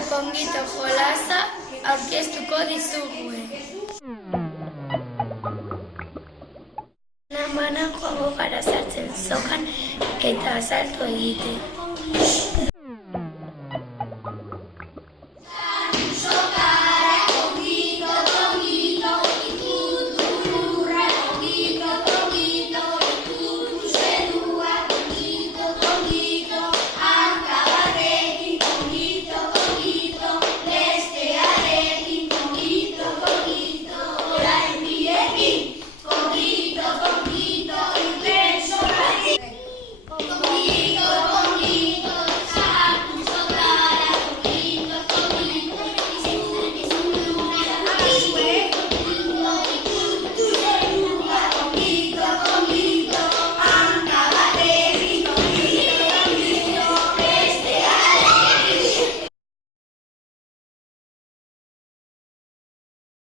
kongito jolasa aurkeztuko dizugue. Banan joango gara sartzen zokan eta salto egiten.